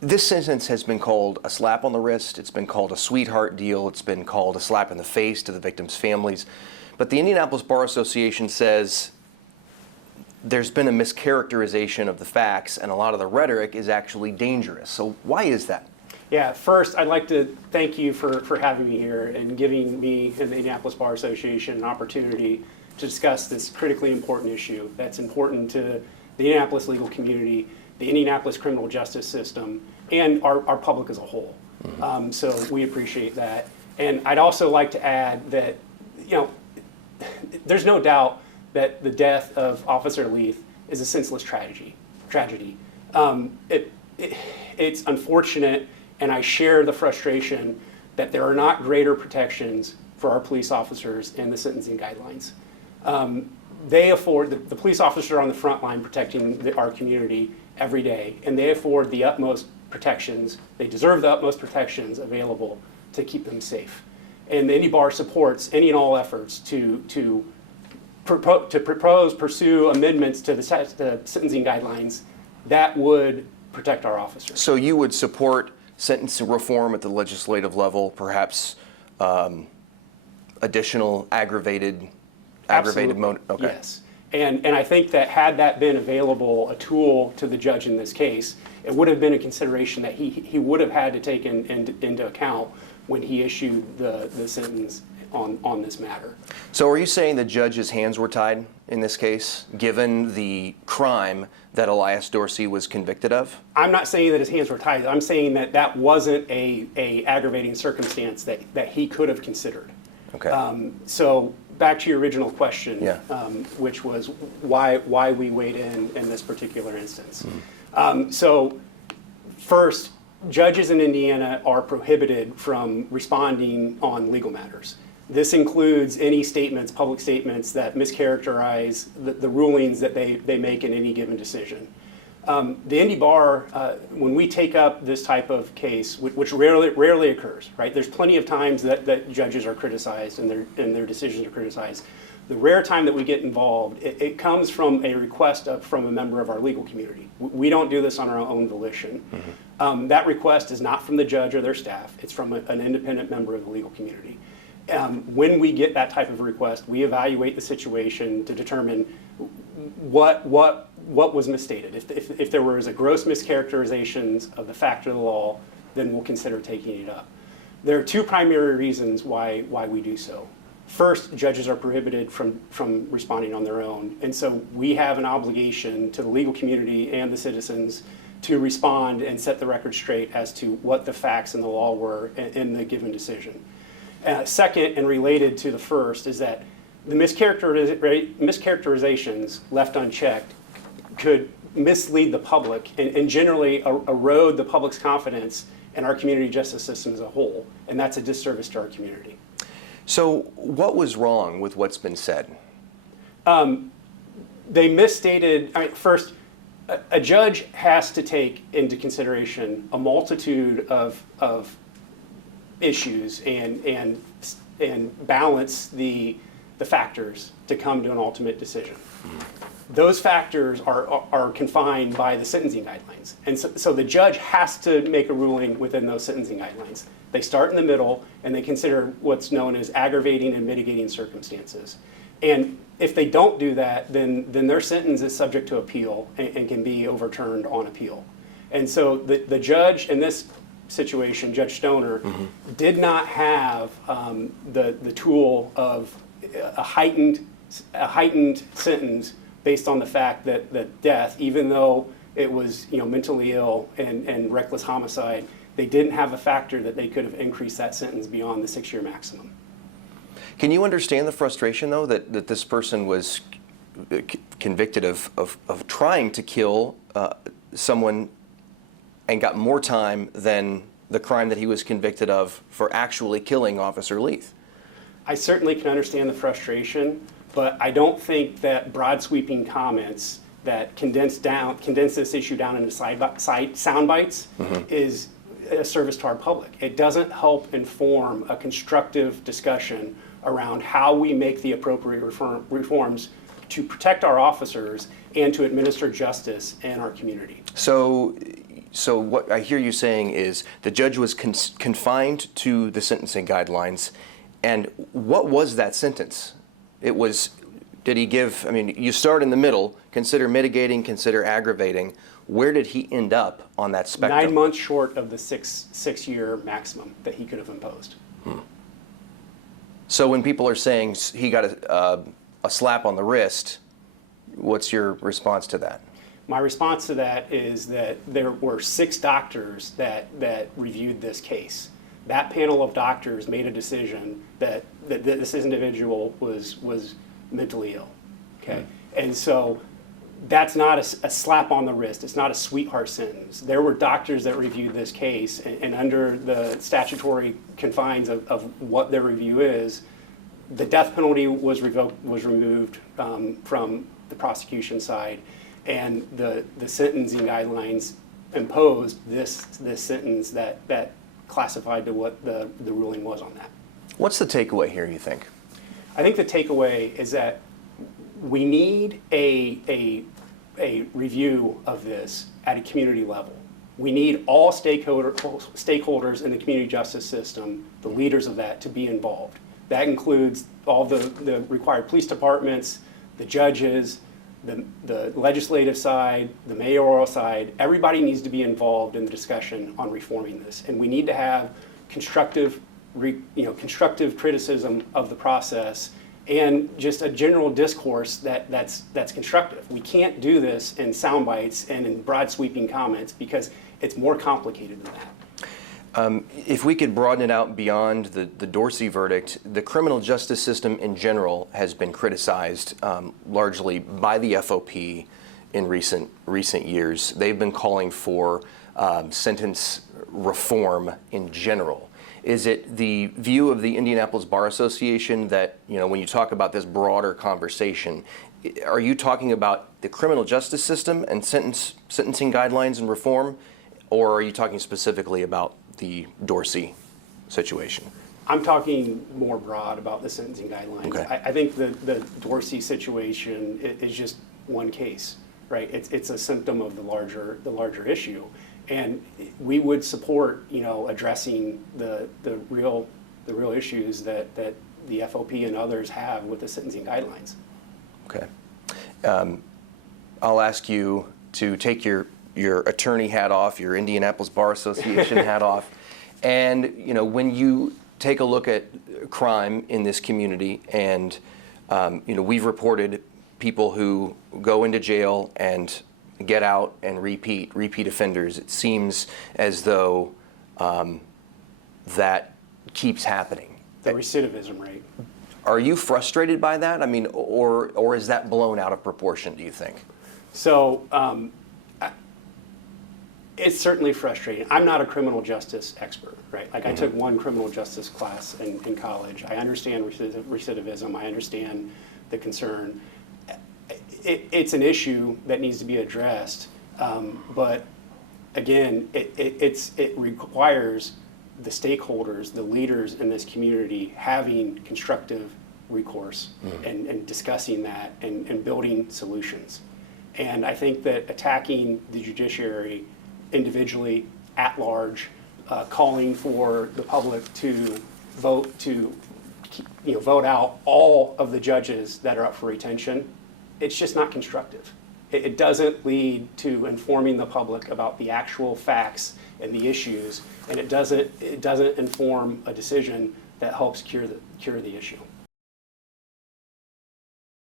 This sentence has been called a slap on the wrist, it's been called a sweetheart deal, it's been called a slap in the face to the victims' families. But the Indianapolis Bar Association says there's been a mischaracterization of the facts, and a lot of the rhetoric is actually dangerous. So why is that? Yeah, first, I'd like to thank you for having me here and giving me and the Indianapolis Bar Association an opportunity to discuss this critically important issue that's important to the Indianapolis legal community, the Indianapolis criminal justice system, and our public as a whole. Mm-hmm. So we appreciate that. And I'd also like to add that, there's no doubt that the death of Officer Leith is a senseless tragedy. It's unfortunate, and I share the frustration that there are not greater protections for our police officers in the sentencing guidelines. They afford, the police officers are on the front line protecting our community every day, and they afford the utmost protections. They deserve the utmost protections available to keep them safe. And the Indy Bar supports any and all efforts to pursue amendments to the sentencing guidelines that would protect our officers. So you would support sentencing reform at the legislative level, perhaps additional aggravated Absolutely. Okay. Yes. And I think that had that been available, a tool to the judge in this case, it would have been a consideration that he would have had to take into account when he issued the sentence on this matter. So are you saying the judge's hands were tied in this case, given the crime that Elias Dorsey was convicted of? I'm not saying that his hands were tied. I'm saying that that wasn't a aggravating circumstance that he could have considered. Okay. So back to your original question, yeah. Which was why we weighed in this particular instance. Mm-hmm. So first, judges in Indiana are prohibited from responding on legal matters. This includes any statements, public statements that mischaracterize the rulings that they make in any given decision. The Indy Bar, when we take up this type of case, which rarely occurs, right? There's plenty of times that judges are criticized and their decisions are criticized. The rare time that we get involved, it comes from a request from a member of our legal community. We don't do this on our own volition. Mm-hmm. That request is not from the judge or their staff. It's from an independent member of the legal community. When we get that type of request, we evaluate the situation to determine what was misstated. If there was a gross mischaracterizations of the fact of the law, then we'll consider taking it up. There are two primary reasons why we do so. First, judges are prohibited from responding on their own, and so we have an obligation to the legal community and the citizens to respond and set the record straight as to what the facts and the law were in the given decision. Second, and related to the first, is that the mischaracterizations left unchecked could mislead the public and generally erode the public's confidence in our community justice system as a whole, and that's a disservice to our community. So what was wrong with what's been said? They misstated, first, a judge has to take into consideration a multitude of issues and balance the factors to come to an ultimate decision. Those factors are confined by the sentencing guidelines. And so the judge has to make a ruling within those sentencing guidelines. They start in the middle and they consider what's known as aggravating and mitigating circumstances. And if they don't do that, then their sentence is subject to appeal and can be overturned on appeal. And so the judge in this situation, Judge Stoner, mm-hmm. did not have the tool of a heightened sentence based on the fact that death, even though it was mentally ill and reckless homicide, they didn't have a factor that they could have increased that sentence beyond the 6-year maximum. Can you understand the frustration, though, that this person was convicted of trying to kill someone and got more time than the crime that he was convicted of for actually killing Officer Leith? I certainly can understand the frustration, but I don't think that broad sweeping comments that condense this issue down into sound bites mm-hmm. is a service to our public. It doesn't help inform a constructive discussion around how we make the appropriate reforms to protect our officers and to administer justice in our community. So So what I hear you saying is the judge was confined to the sentencing guidelines, and what was that sentence? It was, did he give, I mean, you start in the middle, consider mitigating, consider aggravating. Where did he end up on that spectrum? 9 months short of the six-year maximum that he could have imposed. So when people are saying he got a slap on the wrist, what's your response to that? My response to that is that there were 6 doctors that reviewed this case. That panel of doctors made a decision that this individual was mentally ill. Okay, and so that's not a slap on the wrist. It's not a sweetheart sentence. There were doctors that reviewed this case, and under the statutory confines of what their review is, the death penalty was removed from the prosecution side, and the sentencing guidelines imposed this sentence that classified to what the ruling was on that. What's the takeaway here, you think? I think the takeaway is that we need a review of this at a community level. We need all stakeholders in the community justice system, the leaders of that, to be involved. That includes all the required police departments, the judges, the legislative side, the mayoral side. Everybody needs to be involved in the discussion on reforming this, and we need to have constructive criticism of the process and just a general discourse that's constructive. We can't do this in sound bites and in broad sweeping comments because it's more complicated than that. If we could broaden it out beyond the Dorsey verdict, the criminal justice system in general has been criticized largely by the FOP in recent years. They've been calling for sentence reform in general. Is it the view of the Indianapolis Bar Association that, when you talk about this broader conversation, are you talking about the criminal justice system and sentencing guidelines and reform, or are you talking specifically about the Dorsey situation? I'm talking more broad about the sentencing guidelines. Okay. I think the Dorsey situation is just one case, right? It's a symptom of the larger issue, and we would support addressing the real issues that the FOP and others have with the sentencing guidelines. Okay. I'll ask you to take your attorney hat off, your Indianapolis Bar Association hat off, and when you take a look at crime in this community, and we've reported people who go into jail and get out and repeat offenders. It seems as though that keeps happening. The recidivism rate. Are you frustrated by that? I mean, or is that blown out of proportion, do you think? So it's certainly frustrating. I'm not a criminal justice expert, right? Like I took one criminal justice class in college. I understand recidivism. I understand the concern. It's an issue that needs to be addressed, but again, it requires the stakeholders, the leaders in this community having constructive recourse and discussing that and building solutions. And I think that attacking the judiciary individually, at large, calling for the public to vote out all of the judges that are up for retention, it's just not constructive. It doesn't lead to informing the public about the actual facts and the issues, and it doesn't inform a decision that helps cure the issue.